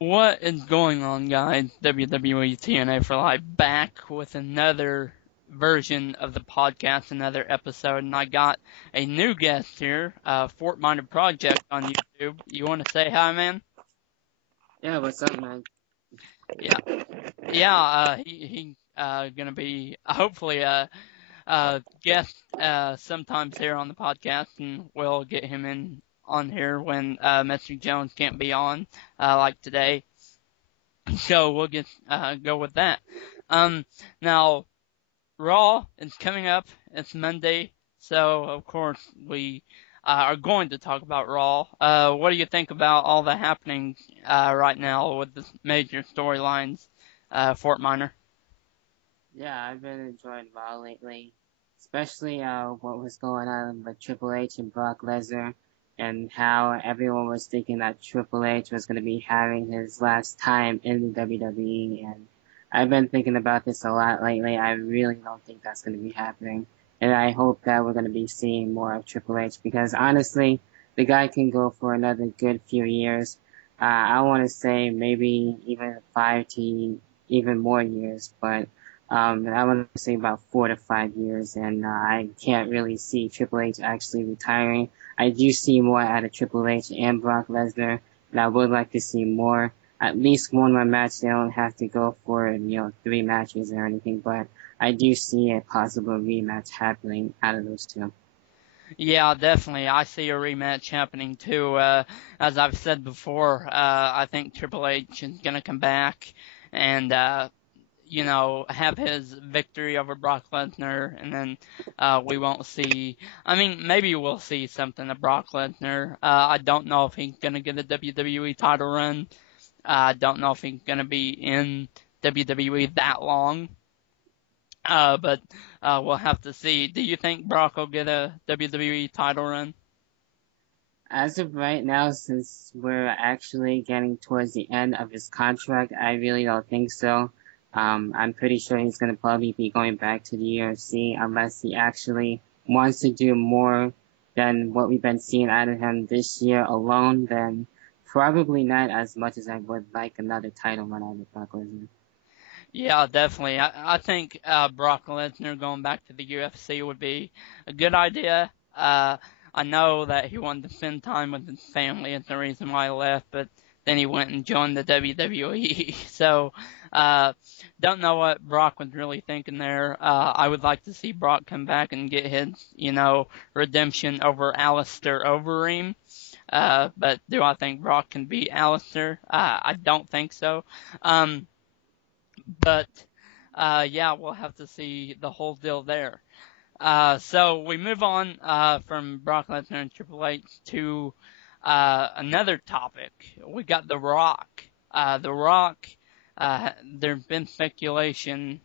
What is going on, guys? WWE TNA for Life back with another version of the podcast, another episode, and I got a new guest here, Fort Minor Project on YouTube. You want to say hi, man? Yeah, what's up, man? Yeah, yeah. He gonna be hopefully guest sometimes here on the podcast, and we'll get him in on here when Mr. Jones can't be on like today. So we'll get go with that. Um, Now Raw is coming up. It's Monday, so of course we are going to talk about Raw. What do you think about all the happening right now with the major storylines, Fort Minor? Yeah, I've been enjoying Raw lately, especially what was going on with Triple H and Brock Lesnar, and how everyone was thinking that Triple H was going to be having his last time in the WWE. And I've been thinking about this a lot lately. I really don't think that's going to be happening, and I hope that we're going to be seeing more of Triple H because honestly, the guy can go for another good few years. I want to say maybe even 5 to even more years, but I want to say about 4 to 5 years, and I can't really see Triple H actually retiring. I do see more out of Triple H and Brock Lesnar, and I would like to see more, at least one more match. They don't have to go for 3 matches or anything, but I do see a possible rematch happening out of those two. Yeah, definitely. I see a rematch happening too. As I've said before, I think Triple H is gonna come back and have his victory over Brock Lesnar, and then we won't see. I mean, maybe we'll see something of Brock Lesnar. I don't know if he's gonna get a WWE title run. I don't know if he's gonna be in WWE that long. But we'll have to see. Do you think Brock will get a WWE title run? As of right now, since we're actually getting towards the end of his contract, I really don't think so. I'm pretty sure he's going to probably be going back to the UFC unless he actually wants to do more than what we've been seeing out of him this year alone. Then probably not as much as I would like another title run out of Brock Lesnar. Yeah, definitely. I think Brock Lesnar going back to the UFC would be a good idea. I know that he wanted to spend time with his family. It's the reason why he left, but then he went and joined the WWE. So, uh, don't know what Brock was really thinking there. I would like to see Brock come back and get his, redemption over Alistair Overeem. But do I think Brock can beat Alistair? I don't think so. Um, but yeah, we'll have to see the whole deal there. So we move on from Brock Lesnar and Triple H to another topic. We got The Rock. The Rock, there's been speculation.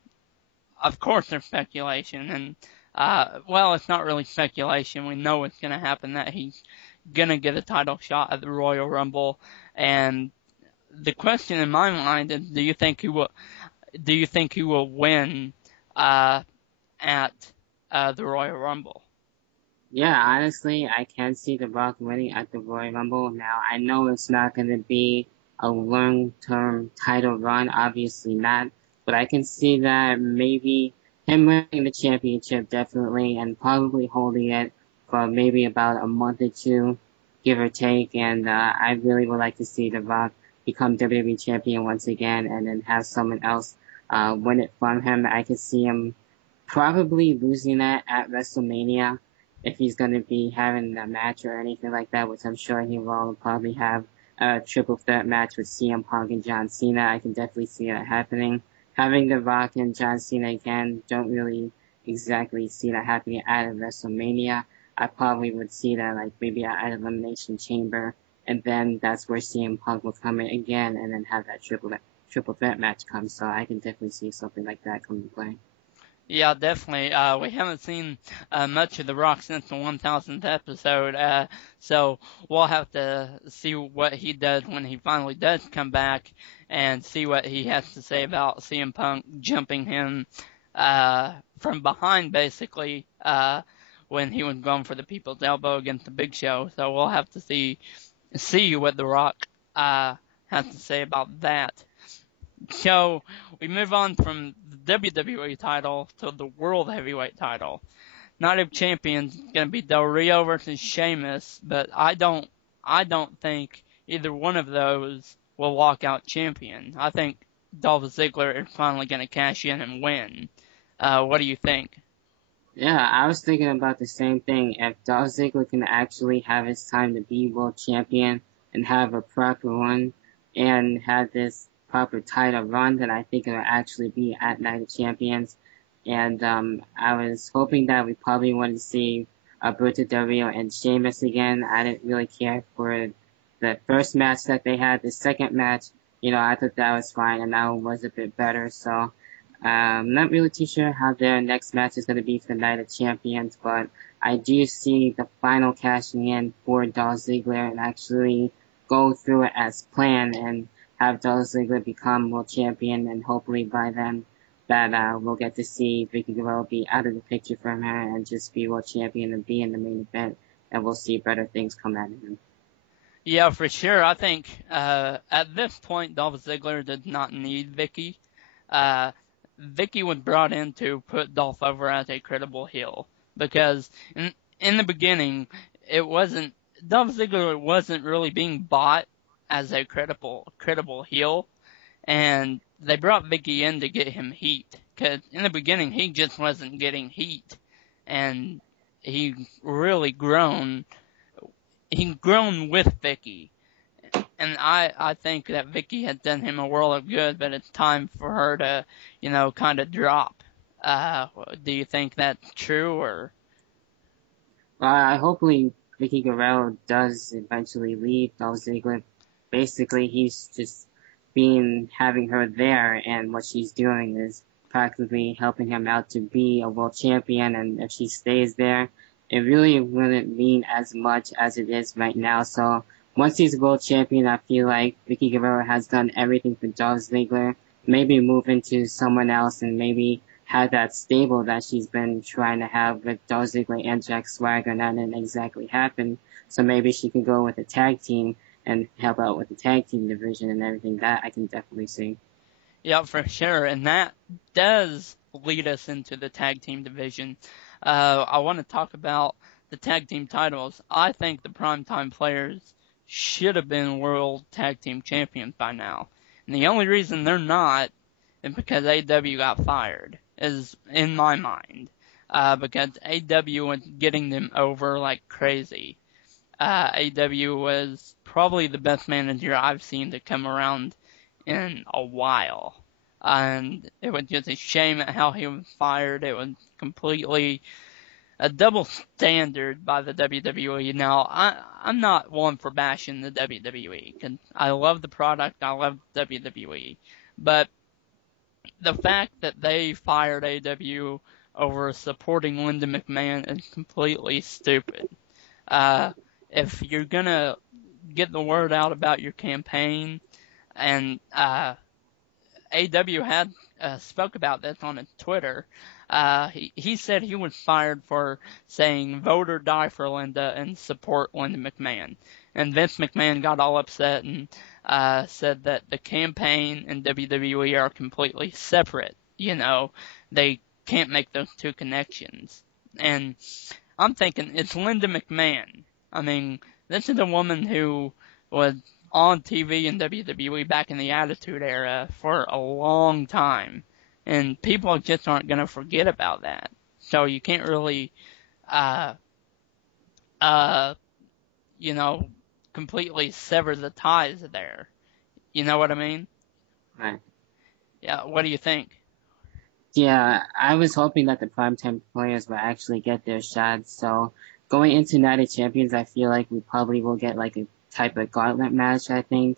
Of course there's speculation, and well, it's not really speculation. We know it's going to happen, that he's going to get a title shot at the Royal Rumble. And the question in my mind is, do you think he will win uh, at the Royal Rumble? Yeah, honestly, I can see The Rock winning at the Royal Rumble. Now, I know it's not going to be a long-term title run, obviously not, but I can see that maybe him winning the championship definitely and probably holding it for maybe about a month or two, give or take. And I really would like to see The Rock become WWE champion once again and then have someone else win it from him. I could see him probably losing that at WrestleMania if he's going to be having a match or anything like that, which I'm sure he will probably have a triple threat match with CM Punk and John Cena. I can definitely see that happening. Having The Rock and John Cena again, don't really exactly see that happening at WrestleMania. I probably would see that like maybe at Elimination Chamber, and then that's where CM Punk will come in again, and then have that triple threat match come. So I can definitely see something like that come to play. Yeah, definitely. We haven't seen much of The Rock since the 1000th episode, so we'll have to see what he does when he finally does come back, and see what he has to say about CM Punk jumping him from behind, basically, when he was going for the People's Elbow against the Big Show. So we'll have to see what The Rock has to say about that. So we move on from the WWE title to the World Heavyweight title. Night of Champions is going to be Del Rio versus Sheamus, but I don't think either one of those will walk out champion. I think Dolph Ziggler is finally going to cash in and win. What do you think? Yeah, I was thinking about the same thing. If Dolph Ziggler can actually have his time to be world champion and have a proper run and have this proper title run, then I think it'll actually be at Night of Champions. And I was hoping that we probably want to see Alberto Del Rio and Sheamus again. I didn't really care for the first match that they had. The second match, I thought that was fine, and that one was a bit better. So I'm not really too sure how their next match is going to be for the Night of Champions, but I do see the final cashing in for Dolph Ziggler and actually go through it as planned and have Dolph Ziggler become world champion, and hopefully by then that we'll get to see Vicky Guerrero be out of the picture from her and just be world champion and be in the main event, and we'll see better things come out of him. Yeah, for sure. I think at this point, Dolph Ziggler did not need Vicky. Vicky was brought in to put Dolph over as a credible heel, because in the beginning, Dolph Ziggler wasn't really being bought as a credible heel, and they brought Vicky in to get him heat, because in the beginning he just wasn't getting heat, and he grown with Vicky. And I think that Vicky has done him a world of good, but it's time for her to, kind of drop. Do you think that's true, or? Hopefully Vicky Guerrero does eventually leave Dolph Ziggler. Basically, he's just having her there, and what she's doing is practically helping him out to be a world champion, and if she stays there, it really wouldn't mean as much as it is right now. So once he's world champion, I feel like Vicky Guerrero has done everything for Dolph Ziggler. Maybe move into someone else and maybe have that stable that she's been trying to have with Dolph Ziggler and Jack Swagger, and that didn't exactly happen. So maybe she can go with a tag team and help out with the tag team division and everything. That I can definitely see. Yeah, for sure. And that does lead us into the tag team division. I want to talk about the tag team titles. I think the Primetime Players should have been world tag team champions by now. And the only reason they're not is because AEW got fired, is in my mind. Because AEW was getting them over like crazy. AEW was probably the best manager I've seen to come around in a while. And it was just a shame at how he was fired. It was completely a double standard by the WWE. Now, I'm not one for bashing the WWE, because I love the product, I love WWE. But the fact that they fired AEW over supporting Linda McMahon is completely stupid. If you're gonna get the word out about your campaign, and AEW had spoke about this on his Twitter. He said he was fired for saying vote or die for Linda and support Linda McMahon. And Vince McMahon got all upset and said that the campaign and WWE are completely separate. They can't make those two connections. And I'm thinking it's Linda McMahon. I mean, this is a woman who was on TV in WWE back in the Attitude Era for a long time. And people just aren't going to forget about that. So you can't really, completely sever the ties there. You know what I mean? Right. Yeah, what do you think? Yeah, I was hoping that the Primetime Players will actually get their shots. So going into Night of Champions, I feel like we probably will get like a type of gauntlet match, I think,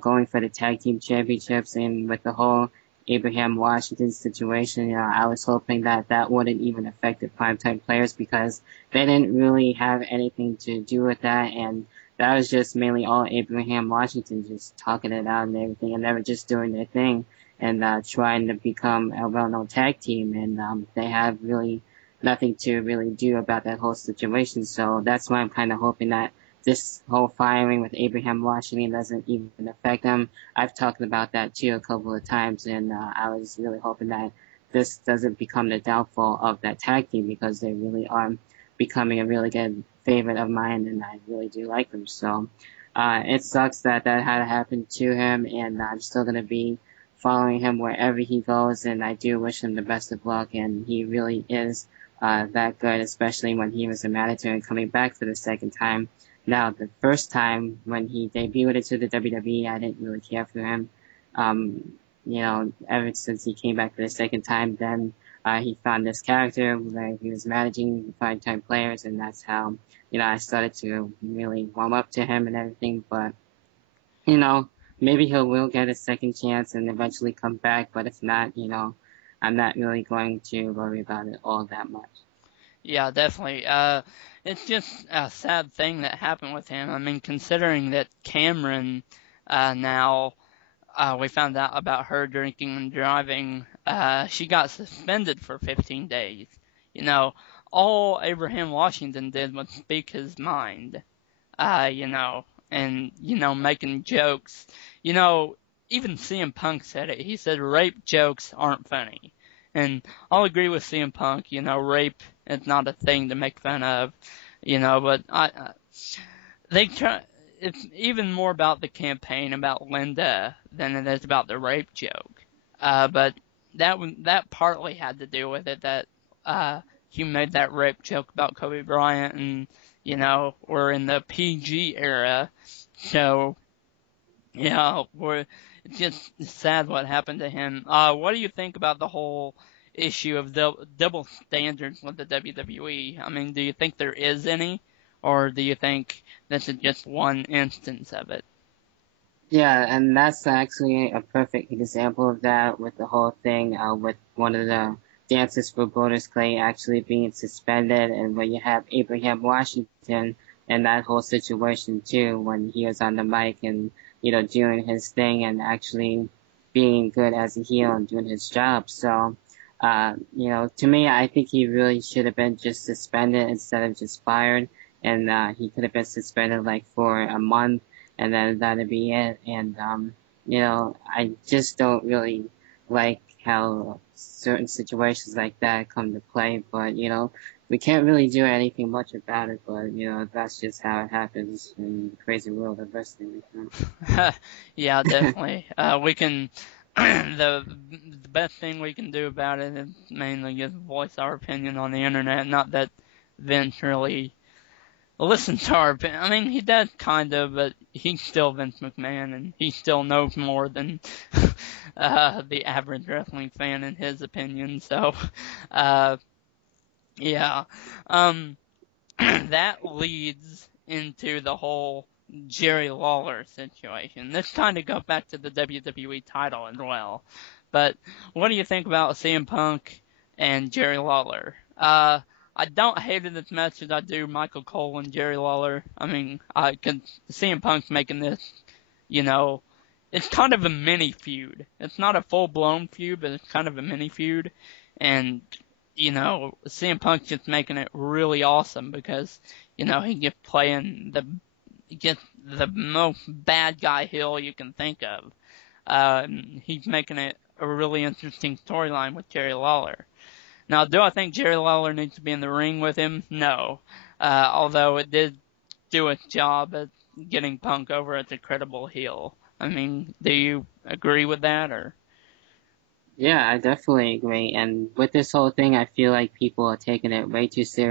going for the tag team championships. And with the whole Abraham Washington situation, I was hoping that wouldn't even affect the Primetime Players, because they didn't really have anything to do with that, and that was just mainly all Abraham Washington just talking it out and everything, and they were just doing their thing and trying to become a well-known tag team, and they have really nothing to really do about that whole situation. So that's why I'm kind of hoping that this whole firing with Abraham Washington doesn't even affect him. I've talked about that too a couple of times, and I was really hoping that this doesn't become the downfall of that tag team because they really are becoming a really good favorite of mine, and I really do like them. So it sucks that that had happened to him, and I'm still gonna be following him wherever he goes, and I do wish him the best of luck. And he really is that good, especially when he was a manager and coming back for the second time. Now, the first time when he debuted into the WWE, I didn't really care for him. Ever since he came back for the second time, then he found this character where he was managing five-time players, and that's how, I started to really warm up to him and everything. But, maybe he will get a second chance and eventually come back, but if not, I'm not really going to worry about it all that much. Yeah, definitely. It's just a sad thing that happened with him. I mean, considering that Cameron, now, we found out about her drinking and driving, she got suspended for 15 days. All Abraham Washington did was speak his mind, and, making jokes. Even CM Punk said it. He said rape jokes aren't funny. And I'll agree with CM Punk, rape is not a thing to make fun of, but they try, it's even more about the campaign about Linda than it is about the rape joke. But that partly had to do with it that, he made that rape joke about Kobe Bryant and, we're in the PG era. So, it's just sad what happened to him. What do you think about the whole issue of double standards with the WWE? I mean, do you think there is any, or do you think this is just one instance of it? Yeah, and that's actually a perfect example of that with the whole thing with one of the dances for Brodus Clay actually being suspended, and when you have Abraham Washington and that whole situation too, when he was on the mic and doing his thing and actually being good as a heel and doing his job. So, to me, I think he really should have been just suspended instead of just fired, and he could have been suspended like for a month and then that'd be it. And I just don't really like how certain situations like that come to play. But we can't really do anything much about it. But that's just how it happens in the crazy world of wrestling. Yeah, definitely. We can. The best thing we can do about it is mainly just voice our opinion on the internet. Not that Vince really listen to our opinion. I mean, he does kind of, but he's still Vince McMahon, and he still knows more than the average wrestling fan in his opinion. So, yeah. That leads into the whole Jerry Lawler situation. This kind of goes back to the WWE title as well. But what do you think about CM Punk and Jerry Lawler? I don't hate it as much as I do Michael Cole and Jerry Lawler. I mean, I can CM Punk's making this, it's kind of a mini feud. It's not a full blown feud, but it's kind of a mini feud. And, CM Punk's just making it really awesome because, he gets playing gets the most bad guy heel you can think of. He's making it a really interesting storyline with Jerry Lawler. Now, do I think Jerry Lawler needs to be in the ring with him? No. Although it did do its job at getting Punk over as a credible heel. I mean, do you agree with that, or? Yeah, I definitely agree. And with this whole thing, I feel like people are taking it way too seriously.